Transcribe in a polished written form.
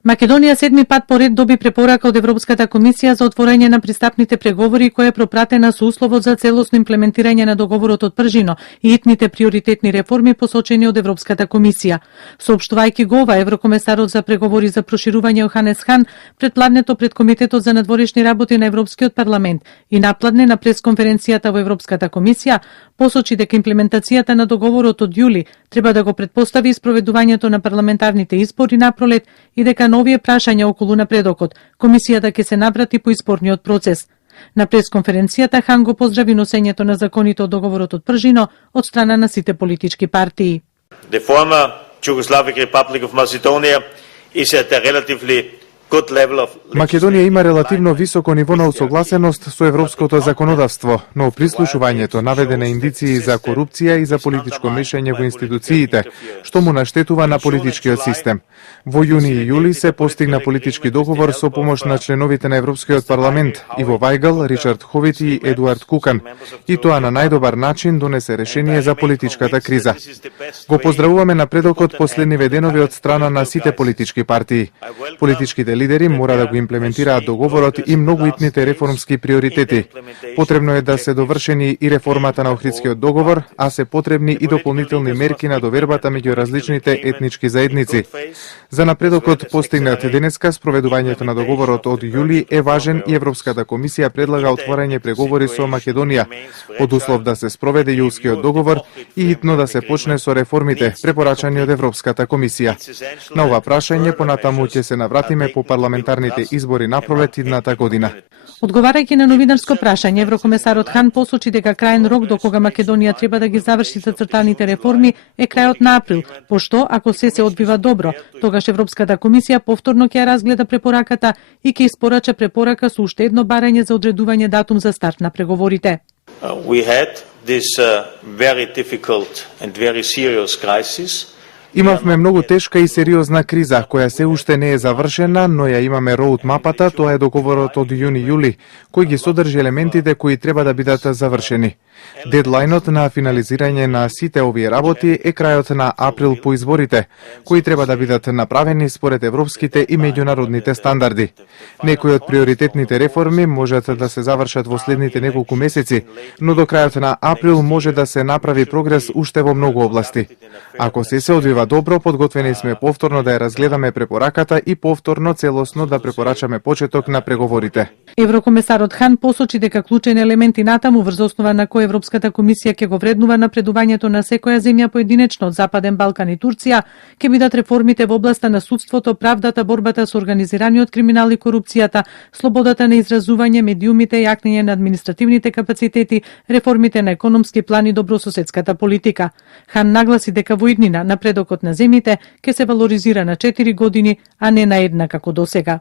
Македонија седми пат поред доби препорака од Европската комисија за отворање на пристапните преговори, која е пропратена со условот за целосно имплементирање на договорот од Пржино и итните приоритетни реформи посочени од Европската комисија. Соопштувајќи го ова, еврокомесарот за преговори за проширување Йоханес Хан предпладнето пред Комитетот за надворешни работи на Европскиот парламент и напладне на пресконференцијата во Европската комисија посочи дека имплементацијата на договорот од јули треба да го претпостави спроведувањето на парламентарните избори напролет и дека на овие прашања околу напредокот, комисијата ќе се наврати по изборниот процес. На пресконференцијата Хан го поздрави носењето на законите од договорот од Пржино од страна на сите политички партии. The former Yugoslavic Republic of Macedonia is at a relatively Македонија има релативно високо ниво на усогласеност со европското законодавство, но прислушувањето наведена индиции за корупција и за политичко мешање во институциите, што му наштетува на политичкиот систем. Во јуни и јули се постигна политички договор со помош на членовите на Европскиот парламент Иво Вајгал, Ричард Ховити и Едуард Кукан, и тоа на најдобар начин донесе решение за политичката криза. Го поздравуваме напредокот последниве денови од страна на сите политички партии. Политичките лидери мора да го имплементираат договорот и многу итните реформски приоритети. Потребно е да се довршени и реформата на Охридскиот договор, а се потребни и дополнителни мерки на довербата меѓу различните етнички заедници. За напредокот постигнат денеска, спроведувањето на договорот од јули е важен и Европската комисија предлага отворање преговори со Македонија, под услов да се спроведе јулскиот договор и итно да се почне со реформите препорачани од Европската комисија. На ова прашање понатаму ќе се навратиме по парламентарните избори напролет идната година. Одговарајќи на новинарско прашање, еврокомесарот Хан посочи дека крајен рок до кога Македонија треба да ги заврши зацртаните реформи е крајот на април, пошто ако се одвива добро, тогаш Европската комисија повторно ќе разгледа препораката и ќе испорача препорака со уште едно барање за одредување датум за старт на преговорите. We had this very difficult and very serious crisis. Имавме многу тешка и сериозна криза, која се уште не е завршена, но ја имаме роуд мапата, тоа е договорот од јуни-јули, кој ги содржи елементите кои треба да бидат завршени. Дедлајнот на финализирање на сите овие работи е крајот на април по изборите, кои треба да бидат направени според европските и меѓународните стандарди. Некои од приоритетните реформи можат да се завршат во следните неколку месеци, но до крајот на април може да се направи прогрес уште во многу области. Ако се одвива добро, подготвени сме повторно да ја разгледаме препораката и повторно целосно да препорачаме почеток на преговорите. Еврокомесарот Хан посочи дека клучен елемент и натаму врз основа на кој Европската комисија ќе го вреднува напредувањето на секоја земја поединечно од Западен Балкан и Турција, ќе бидат реформите во областа на судството, правдата, борбата со организираниот криминал и корупцијата, слободата на изразување, медиумите, јакнење на административните капацитети, реформите на економски план и добрососедската политика. Хан нагласи дека во иднина напредокот на земјите ќе се валоризира на 4 години, а не на една како досега.